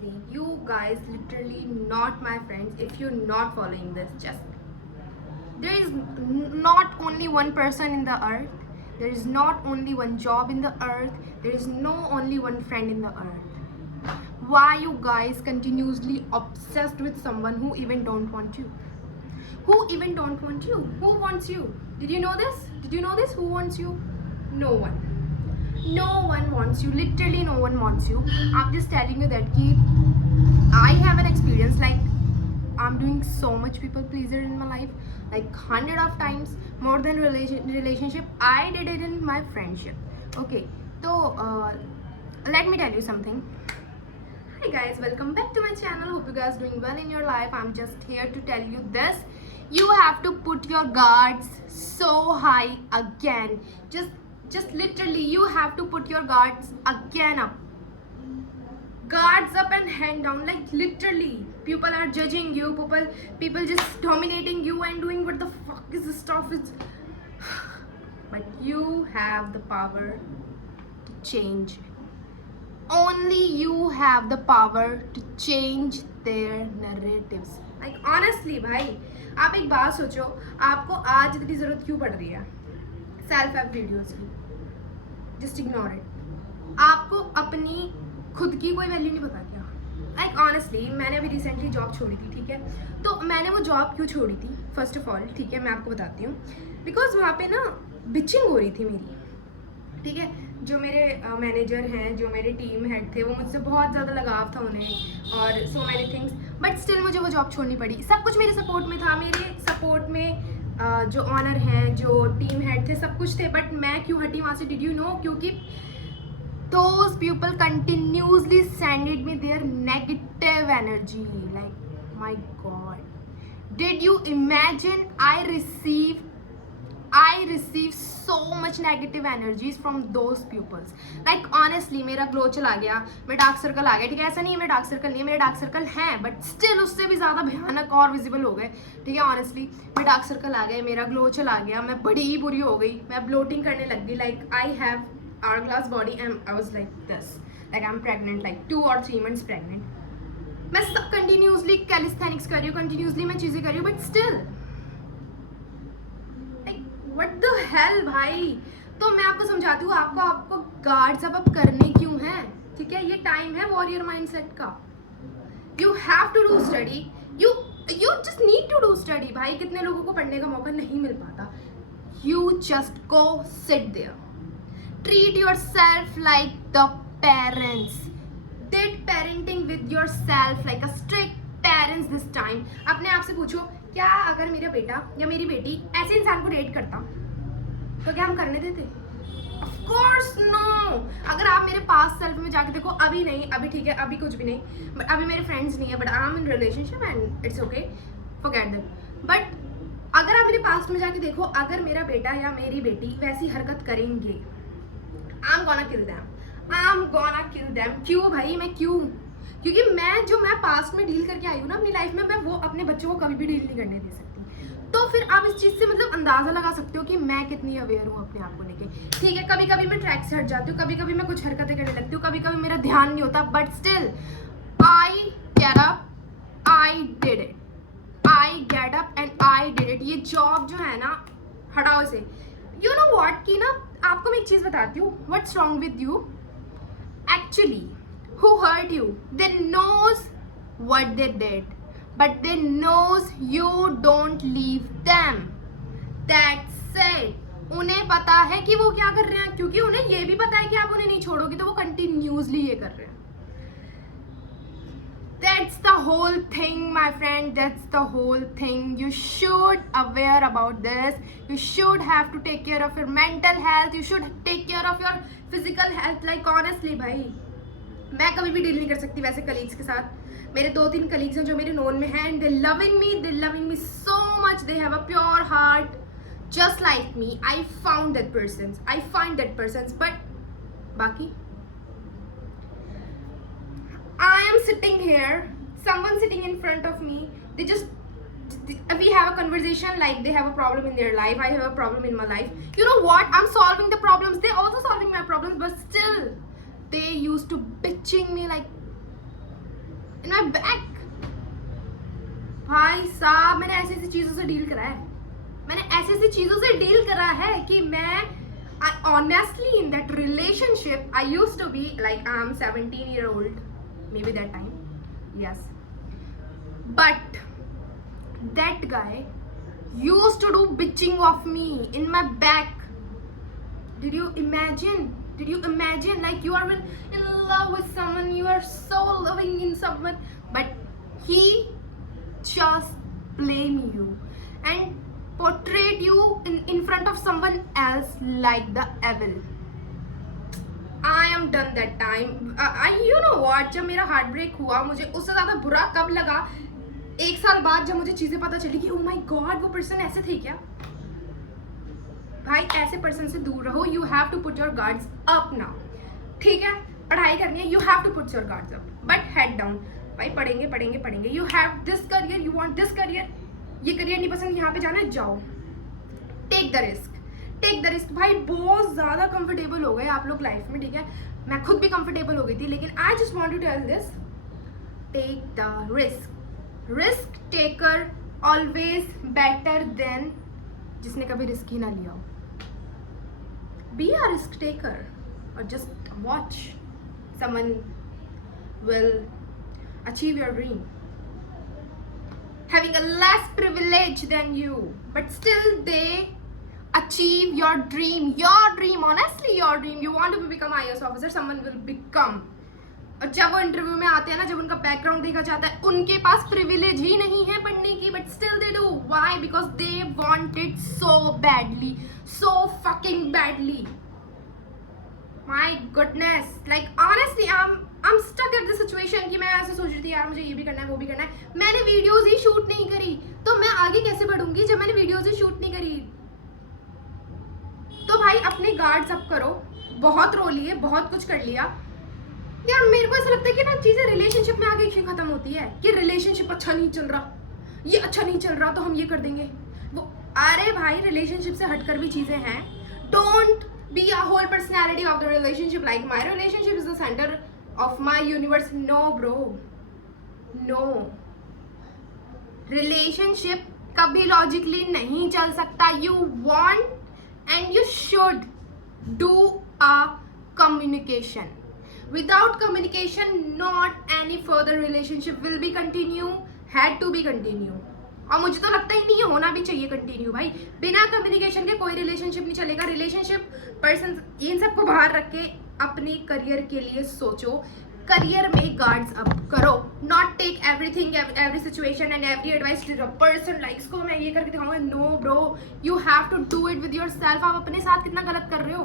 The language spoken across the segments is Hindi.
honestly, you guys literally not my friends if you're not following this. Just there is not only one person in the earth. There is not only one job in the earth. There is no only one friend in the earth. Why you guys continuously obsessed with someone who even don't want you? Who even don't want you? Who wants you? Did you know this? Did you know this? Who wants you? No one. No one wants you. Literally no one wants you. I'm just telling you that ki I have an experience like I'm doing so much people pleaser in my life, like 100 of times more than relationship. I did it in my friendship. Okay, so let me tell you something. Hi guys, welcome back to my channel. Hope you guys doing well in your life. I'm just here to tell you this. You have to put your guards so high again. Just literally you have to put your guards again up. Guards up and hand down, like literally people are judging you, people just dominating you and doing what the fuck is this stuff is. But you have the power to change. Only you have the power to change their narratives. Like honestly भाई, आप एक बात सोचो, आपको आज इतनी जरूरत क्यों पड़ रही है सेल्फ हेल्प वीडियोस की? Just ignore it. आपको अपनी खुद की कोई वैल्यू नहीं पता क्या? लाइक ऑनेस्टली मैंने अभी रिसेंटली जॉब छोड़ी थी, ठीक है? तो मैंने वो जॉब क्यों छोड़ी थी फर्स्ट ऑफ ऑल, ठीक है, मैं आपको बताती हूँ. बिकॉज वहाँ पे ना बिचिंग हो रही थी मेरी, ठीक है? जो मेरे मैनेजर हैं, जो मेरे टीम हेड थे, वो मुझसे बहुत ज़्यादा लगाव था उन्हें और so many things. But still मुझे वो जॉब छोड़नी पड़ी. सब कुछ मेरे सपोर्ट में था, मेरे सपोर्ट में जो ऑनर हैं, जो टीम हेड थे, सब कुछ थे. बट मैं क्यों हटी वहाँ से? Did you know? क्योंकि those people continuously sended me their negative energy. Like my god, did you imagine? I receive so much negative energies from those pupils. Like honestly मेरा ग्लो चला गया, मेरा डार्क सर्कल आ गया, ठीक है? ऐसा नहीं है मेरा डार्क सर्कल नहीं है, मेरे डार्क सर्कल हैं बट स्टिल उससे भी ज़्यादा भयानक और विजिबल हो गए, ठीक है? ऑनेस्टली मेरा डार्क सर्कल आ गया, मेरा ग्लो चला गया, मैं बड़ी ही बुरी हो गई, मैं ब्लोटिंग करने लग गई. Like I have hourglass body and I was like this, like I'm pregnant, like 2 or 3 months pregnant. मैं सब continuously calisthenics कर रही हूँ, continuously मैं चीज़ें कर रही हूँ, but still like what the hell भाई. तो मैं आपको समझाती हूँ, आपको guards up करने क्यों हैं, ठीक है? ये टाइम है warrior mindset का. You have to do study, you just need to do study. भाई कितने लोगों को पढ़ने का मौका नहीं मिल पाता. You just go sit there. Treat yourself like the parents. Did parenting with yourself like a strict parents this time. अपने आप से पूछो, क्या अगर मेरा बेटा या मेरी बेटी ऐसे इंसान को डेट करता तो क्या हम करने देते? Of course no. अगर आप मेरे पास सेल्फ में जाके देखो, अभी नहीं, अभी ठीक है, अभी कुछ भी नहीं, बट अभी मेरे फ्रेंड्स नहीं है, but I am in relationship and it's okay, forget that. But अगर आप मेरे पास्ट में जाके देखो, अगर मेरा बेटा या मेरी बेटी वैसी हरकत करेंगे, I'm gonna kill them. I'm gonna kill them. क्यों भाई? मैं क्यों? क्योंकि मैं पास्ट में डील करके आई हूँ ना अपनी लाइफ में, मैं वो अपने बच्चों को कभी भी डील नहीं करने दे सकती. तो फिर आप इस चीज़ से मतलब अंदाज़ा लगा सकते हो कि मैं कितनी अवेयर हूँ अपने आप को लेके, ठीक है? कभी कभी मैं ट्रैक से हट जाती हूँ, कभी कभी मैं कुछ हरकतें करने लगती हूँ, कभी कभी मेरा ध्यान नहीं होता, but still I get up, I did it. I get up and I did it. ये जॉब जो है ना, हटाओ इसे. यू नो वॉट की ना, आपको मैं एक चीज बताती हूँ. What's wrong with you? Actually who hurt you, they knows what they did, but they knows you don't leave them. That's it. उन्हें पता है कि वो क्या कर रहे हैं, क्योंकि उन्हें ये भी पता है कि आप उन्हें नहीं छोड़ोगे, तो वो कंटिन्यूसली ये कर रहे हैं. That's the whole thing, my friend. That's the whole thing. You should aware about this. You should have to take care of your mental health. You should take care of your physical health. Like honestly भाई, मैं कभी भी डील नहीं कर सकती वैसे कलीग्स के साथ. मेरे 2-3 कलीग्स हैं जो मेरे नोन में हैं and they're loving me so much. They have a pure heart, just like me. I find that persons. But बाकी I am sitting here, someone sitting in front of me, we have a conversation like they have a problem in their life, I have a problem in my life. You know what? I'm solving the problems, they also solving my problems, but still they used to bitching me like in my back. भाई साहब, मैंने ऐसी ऐसी चीजों से डील करा है, मैंने ऐसी ऐसी चीजों से डील करा है कि मैं honestly in that relationship I used to be like I'm 17-year-old, maybe that time, yes, but that guy used to do bitching of me in my back. Did you imagine like you are in love with someone, you are so loving in someone, but he just blame you and portrayed you in front of someone else like the evil. I am done that time. You know what, जब मेरा हार्ट ब्रेक हुआ, मुझे उससे ज़्यादा बुरा कब लगा, 1 साल बाद जब मुझे चीज़ें पता चली कि ओ माई गॉड वो पर्सन ऐसे थे क्या. भाई ऐसे पर्सन से दूर रहो. You have to put your guards up now. ठीक है, पढ़ाई करनी है, you have to put your guards up, but head down. भाई पढ़ेंगे. You have this career, you want this career, ये करियर नहीं पसंद, यहाँ पे जाना है, जाओ. Take the risk. भाई बहुत ज़्यादा कंफर्टेबल हो गए आप लोग लाइफ में, ठीक है, मैं खुद भी कंफर्टेबल हो गई थी, लेकिन I just want to tell this, take the risk taker always better than जिसने कभी रिस्क ही ना लिया हो. बी अ रिस्क टेकर और just watch someone will achieve your dream, having a less privilege than you, but still they achieve your dream, honestly your dream. You want to become IAS officer, someone will become. और जब वो इंटरव्यू में आते हैं ना, जब उनका बैकग्राउंड देखा जाता है, उनके पास प्रिविलेज ही नहीं है पढ़ने की, but still they do. Why? Because they want it so badly, so fucking badly. My goodness, like honestly I am stuck at the situation कि मैं ऐसे सोच रही थी यार मुझे ये भी करना है, वो भी करना है. मैंने वीडियोस ही शूट नहीं करी, तो मैं आगे कैसे बढ़ूंगी जब मैंने वीडियोस ही शूट नहीं करी. तो भाई अपने गार्ड्स अप करो. बहुत रो लिए, बहुत कुछ कर लिया यार. मेरे को ऐसा लगता है कि ना चीजें रिलेशनशिप में आगे क्यों खत्म होती है कि रिलेशनशिप अच्छा नहीं चल रहा, ये अच्छा नहीं चल रहा तो हम ये कर देंगे वो. अरे भाई रिलेशनशिप से हटकर भी चीजें हैं. Don't be a whole personality of the relationship like my relationship is the center of my universe. No bro, no. relationship कभी logically नहीं चल सकता. You want and you should do a communication. Without communication not any further relationship will be continue, had to be continue. और मुझे तो लगता ही नहीं है होना भी चाहिए कंटिन्यू. भाई बिना कम्युनिकेशन के कोई रिलेशनशिप नहीं चलेगा. रिलेशनशिप पर्सन इन सबको बाहर रख के अपने करियर के लिए सोचो. करियर में गार्ड्स अप करो. Not take everything, every situation and every advice to the person like इसको मैं ये करके दिखाऊंगा. No bro, you have to do it with yourself. आप अपने साथ कितना गलत कर रहे हो.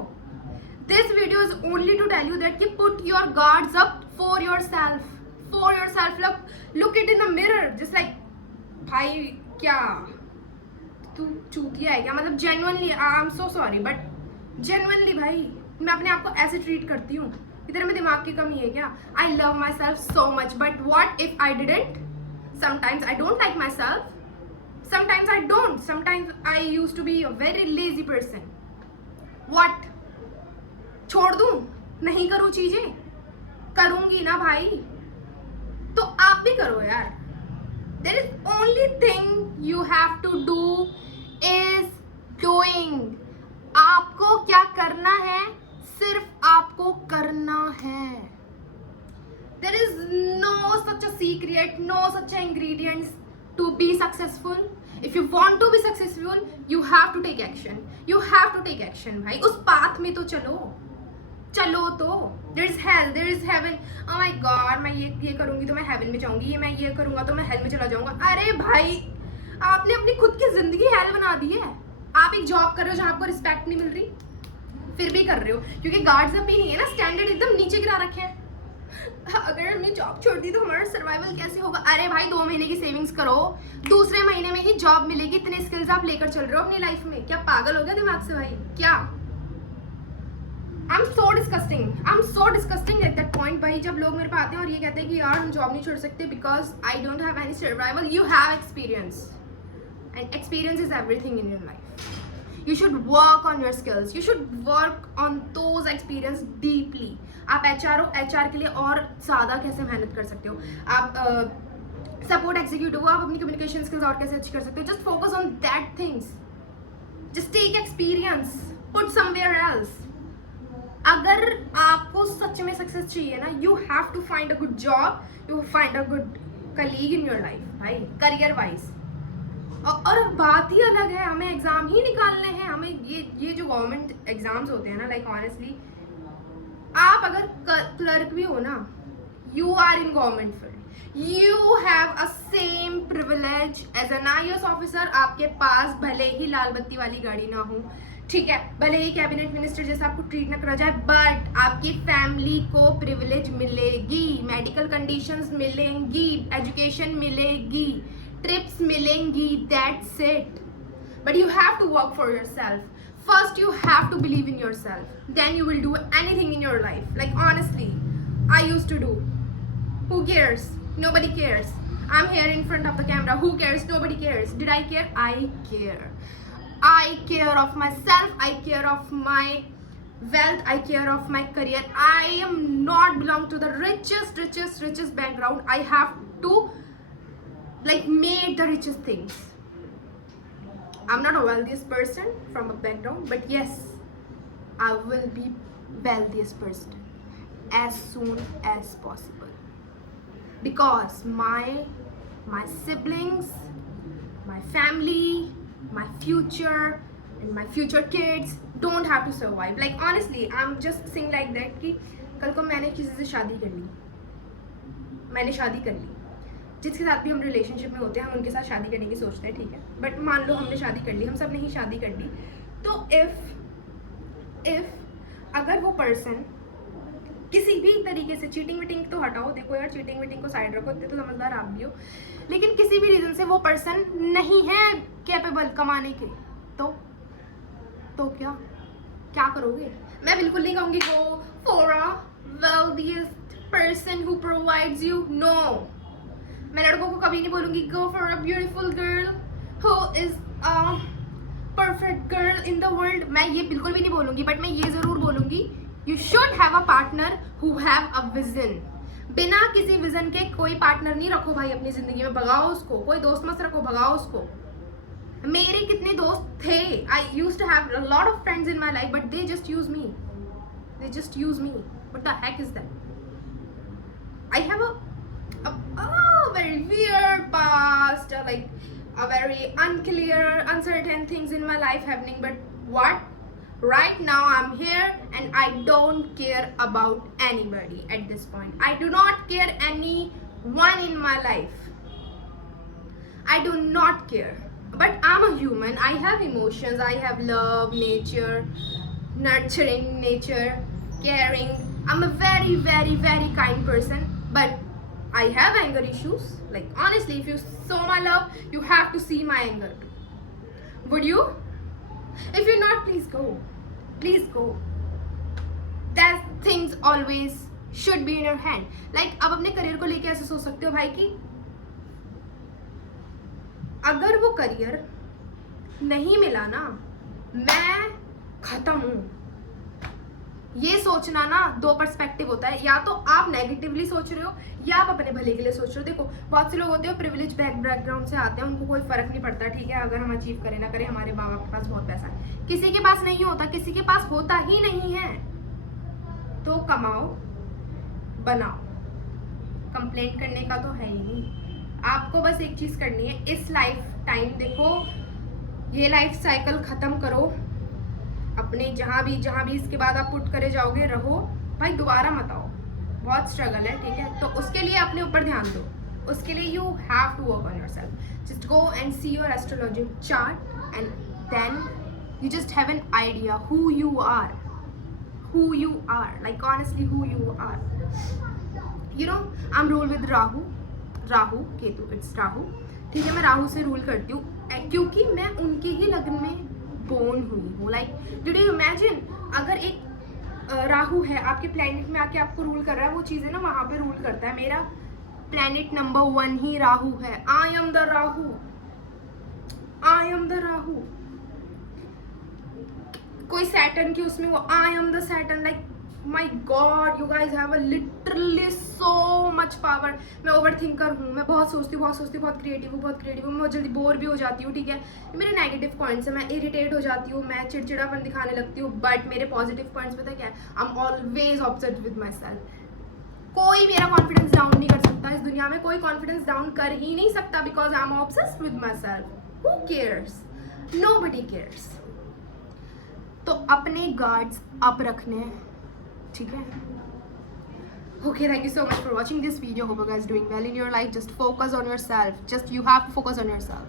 This video is only to tell you that कि put your guards up for yourself. Look it in the mirror just like भाई क्या तू चूतिया है क्या. मतलब genuinely I am so sorry but genuinely भाई मैं अपने आप को ऐसे ट्रीट करती हूँ. इधर में दिमाग की कमी है क्या. I love my self so much but what if I didn't. Sometimes I don't like my self, sometimes I don't, sometimes I use to be a very lazy person. What छोड़ दूँ, नहीं करूँ चीजें, करूँगी ना भाई. तो आप भी करो यार. There is only thing you have to do is doing. आपको क्या करना है, सिर्फ आपको करना है. There is no such a secret, no such ingredients to be successful. If you want to be successful, you have to take action. You have to take action भाई. उस पाथ में तो चलो तो. There is hell, there is heaven. Oh my God, मैं ये करूँगी तो मैं heaven में जाऊँगी, ये मैं ये करूँगा तो मैं hell में चला जाऊँगा. अरे भाई आपने अपनी खुद की जिंदगी hell बना दी है. आप एक जॉब कर रहे हो जहाँ आपको रिस्पेक्ट नहीं मिल रही, फिर भी कर रहे हो क्योंकि गार्ड्स अप ही नहीं है ना. स्टैंडर्ड एकदम नीचे गिरा रखे हैं. अगर हमने जॉब छोड़ दी तो हमारा सर्वाइवल कैसे होगा. अरे भाई 2 महीने की सेविंग्स करो, दूसरे महीने में ही जॉब मिलेगी. इतने स्किल्स आप लेकर चल रहे हो अपनी लाइफ में. क्या पागल हो गया दिमाग से भाई क्या. I'm so disgusting at that point भाई. जब लोग मेरे पास आते हैं और ये कहते हैं कि यार हम जॉब नहीं छोड़ सकते because I don't have any survival. You have experience and experience is everything in your life. You should work on your skills. You should work on those experience deeply. आप HR हो, HR के लिए और ज़्यादा कैसे मेहनत कर सकते हो. आप सपोर्ट एग्जीक्यूटिव हो, आप अपनी कम्युनिकेशन स्किल्स और कैसे अच्छी कर सकते हो. Just focus on that things. Just take experience, put somewhere else. अगर आपको सच में सक्सेस चाहिए ना, you have to find a good job, you find a good colleague in your life भाई, करियर वाइज. और बात ही अलग है, हमें एग्जाम ही निकालने हैं. हमें ये जो गवर्नमेंट एग्जाम्स होते हैं ना, लाइक ऑनेस्टली आप अगर क्लर्क भी हो ना, you are in government field, you have a same privilege as an IAS officer. आपके पास भले ही लाल बत्ती वाली गाड़ी ना हो, ठीक है, भले ही कैबिनेट मिनिस्टर जैसा आपको ट्रीट ना करा जाए, बट आपकी फैमिली को प्रिविलेज मिलेगी, मेडिकल कंडीशंस मिलेंगी, एजुकेशन मिलेगी, trips milengi, that's it. But you have to work for yourself. First you have to believe in yourself, then you will do anything in your life. Like honestly, I used to do. Who cares? Nobody cares. I'm here in front of the camera. Who cares? Nobody cares. Did I care? I care. I care of myself. I care of my wealth. I care of my career. I am not belong to the richest background. I have to like made the richest things. I'm not a wealthiest person from a background, but yes, I will be wealthiest person as soon as possible, because my siblings, my family, my future and my future kids don't have to survive. Like honestly, I'm just saying like that कि कल को मैंने किसी से शादी कर ली, मैंने शादी कर ली, जिसके साथ भी हम रिलेशनशिप में होते हैं, हम उनके साथ शादी करने की सोचते हैं, ठीक है, बट मान लो हमने शादी कर ली, हम सब ने ही शादी कर ली, तो इफ अगर वो पर्सन किसी भी तरीके से, चीटिंग वीटिंग तो हटाओ, देखो यार चीटिंग वीटिंग को साइड रखो, इतने तो समझदार आप भी हो, लेकिन किसी भी रीज़न से वो पर्सन नहीं है कैपेबल कमाने के, तो क्या करोगे? मैं बिल्कुल नहीं कहूँगी go for a wealthiest person who provides you, no. मैं लड़कों को कभी नहीं बोलूंगी go for a beautiful girl who is a perfect girl in the world. मैं ये बिल्कुल भी नहीं बोलूंगी, बट मैं ये जरूर बोलूंगी you should have a partner who have a vision. बिना किसी विजन के कोई पार्टनर नहीं रखो भाई अपनी जिंदगी में, भगाओ उसको. कोई दोस्त मत रखो, भगाओ उसको. मेरे कितने दोस्त थे, I used to have a lot of friends in my life, but they just use me. What the heck is that? I have a very weird past, like a very unclear, uncertain things in my life happening, but what right now I'm here and I don't care about anybody at this point. I do not care anyone in my life. I do not care, but I'm a human. I have emotions, I have love, nature, nurturing nature, caring. I'm a very kind person, but I have anger issues. Like honestly, if you saw my love, you have to see my anger too. Would you? If you're not, please go. That things always should be in your hand. Like अब अपने करियर को लेके ऐसे सोच सकते हो भाई कि अगर वो करियर नहीं मिला ना, मैं खत्म हूँ. ये सोचना ना, दो पर्सपेक्टिव होता है. या तो आप नेगेटिवली सोच रहे हो या आप अपने भले के लिए सोच रहे हो. देखो बहुत से लोग होते हैं प्रिविलेज बैकग्राउंड से आते हैं, उनको कोई फर्क नहीं पड़ता, ठीक है, अगर हम अचीव करें ना करें, हमारे माँ बाप के पास बहुत पैसा है. किसी के पास नहीं होता, किसी के पास होता ही नहीं है. तो कमाओ, बनाओ. कंप्लेंट करने का तो है ही नहीं. आपको बस एक चीज करनी है इस लाइफ टाइम. देखो ये लाइफ साइकिल खत्म करो, अपने जहाँ भी इसके बाद आप पुट करे जाओगे रहो भाई, दोबारा मत आओ. बहुत स्ट्रगल है, ठीक है, तो उसके लिए अपने ऊपर ध्यान दो. उसके लिए you have to work on yourself. Just go and see your astrology chart and then you just have an idea who you are, like honestly who you are. You know, I'm ruled with Rahu Ketu, it's Rahu, ठीक है, मैं राहु से रूल करती हूँ क्योंकि मैं उनके ही लग्न में बोर्न हुई हूँ. लाइक डिड यू इमेजिन, अगर एक राहु है आपके प्लैनेट में आके आपको रूल कर रहा है, वो चीज़ है ना वहाँ पे रूल करता है. मेरा प्लैनेट नंबर 1 ही राहु है. I am the Rahu. कोई सैटर्न की उसमें वो I am the Saturn, like my God you guys have a literally so much power. मैं ओवर थिंकर हूँ, मैं बहुत सोचती हूँ, बहुत क्रिएटिव हूँ, मैं बहुत जल्दी बोर भी हो जाती हूँ. ठीक है, ये मेरे नेगेटिव पॉइंट्स है. मैं इरिटेट हो जाती हूँ, मैं चिड़चिड़ापन दिखाने लगती हूँ. बट मेरे पॉजिटिव पॉइंट्स पता क्या है? I am always obsessed with my self. कोई मेरा कॉन्फिडेंस डाउन नहीं कर सकता इस दुनिया में, कोई कॉन्फिडेंस डाउन कर ही नहीं सकता, because I am obsessed with my self. Who cares? Nobody cares. तो अपने गार्ड्स अप रखने हैं, ठीक है? Okay, thank you so much for watching this video. Hope you guys doing well in your life. Just focus on yourself. Just you have to focus on yourself.